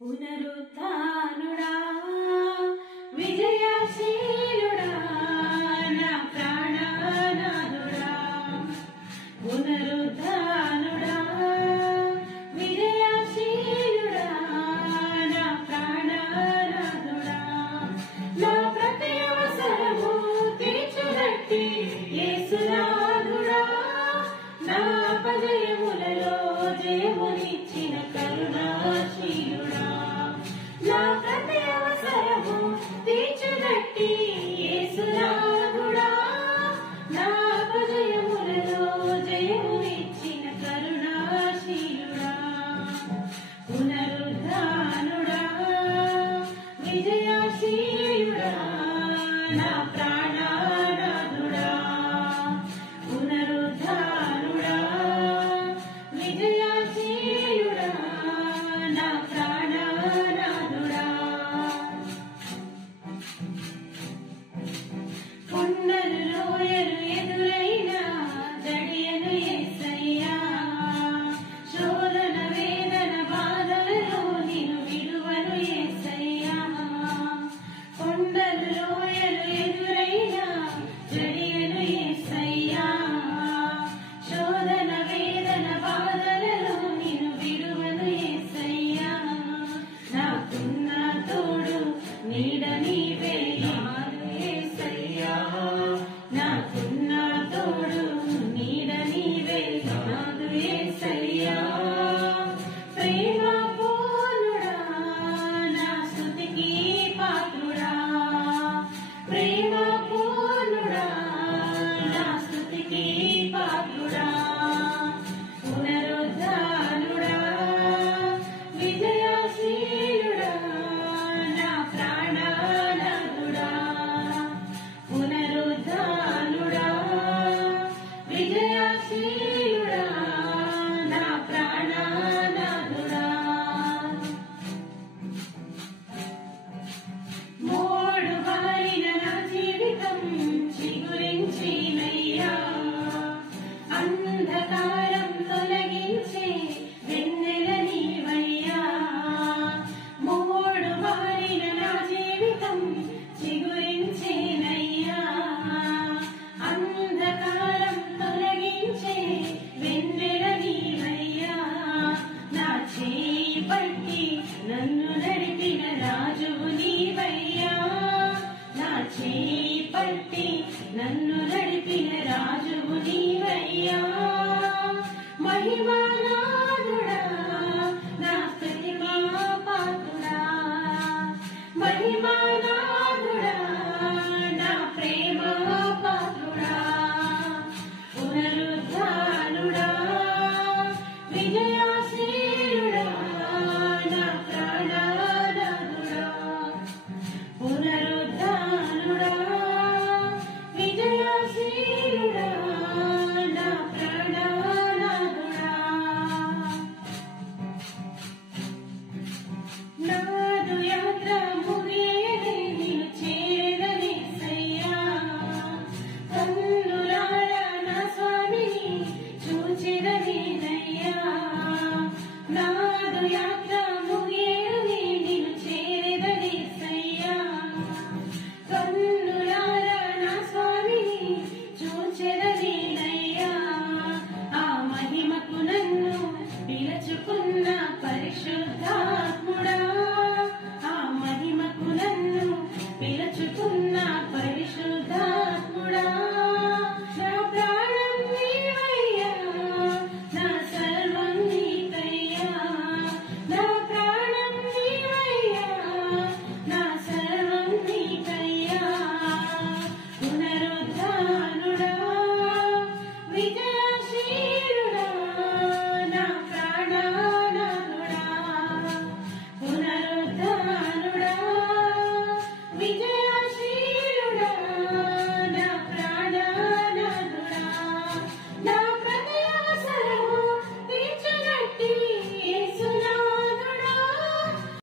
పునరుత్థానుడా విజయశీలుడా నా ప్రాణనాథుడా పునరుత్థానుడా విజయశీలుడా నా ప్రాణనాథుడా నా ప్రతి అవసరము తీర్చునట్టి యేసునాథుడా నా అపజయములలో జయమునిచ్చిన కరుణాశీలుడా నా ప్రతి అవసరము తీర్చునట్టి యేసునాథుడా నా అపజయములలో జయమునిచ్చిన కరుణాశీలుడా పునరుత్థానుడా విజయశీలుడా నా ప్రాణనాథుడా పునరుత్థానుడా విజయశీలుడా నా ప్రాణనాథుడా కొండలు లోయలు ఎదురైనా జడియను యేసయ్యా శోధన వేదన బాధలలో నిన్ను విడువను యేసయ్యా కొండలు లోయలు ఎదురైనా జడియను యేసయ్యా శోధన వేదన బాధలలో నిన్ను విడువను యేసయ్యా నాకున్న తోడు నీడ నీవే యేసయ్యా నాకున్న తోడు నీడ నీవే నాదు యేసయ్యా ప్రేమ పూర్ణుడా నా స్తుతికి పాత్రుడా ప్రేమ పూర్ణుడా నా స్తుతికి పాత్రుడా పునరుత్థానుడా విజయశీలుడా నా ప్రాణనాథుడా పునరుత్థానుడా విజయశీలుడా నా ప్రాణనాథుడా మోడు బారిన నా జీవితం చిగురించినయ్యా అంధకారం తొలగించే వెన్నెల నీవయ్యా మోడు బారిన నా జీవితం చిగురించేనయ్యా అంధకారం తొలగించే వెన్నెల నీవయ్యా నా చేయి పట్టి నన్ను నడిపిన రాజువు నీవయ్యా నా చేయి పట్టి నన్ను నడిపిన రాజువు నీవయ్యా మహిమానాథుడా నా స్తుతికి పాత్రుడా మహిమానాథుడా నా ప్రేమ పాత్రుడా పునరుత్థానుడా విజయశీలుడా నా ప్రాణనాథుడా పునరుత్థానుడా విజయశీలుడా నా ప్రాణనాథుడా నాదు యాత్ర ముగియదే నిన్ను చేరదనేసయ్యా కన్నులారా నా స్వామిని చూచెదనేనయ్యా నాదు యాత్ర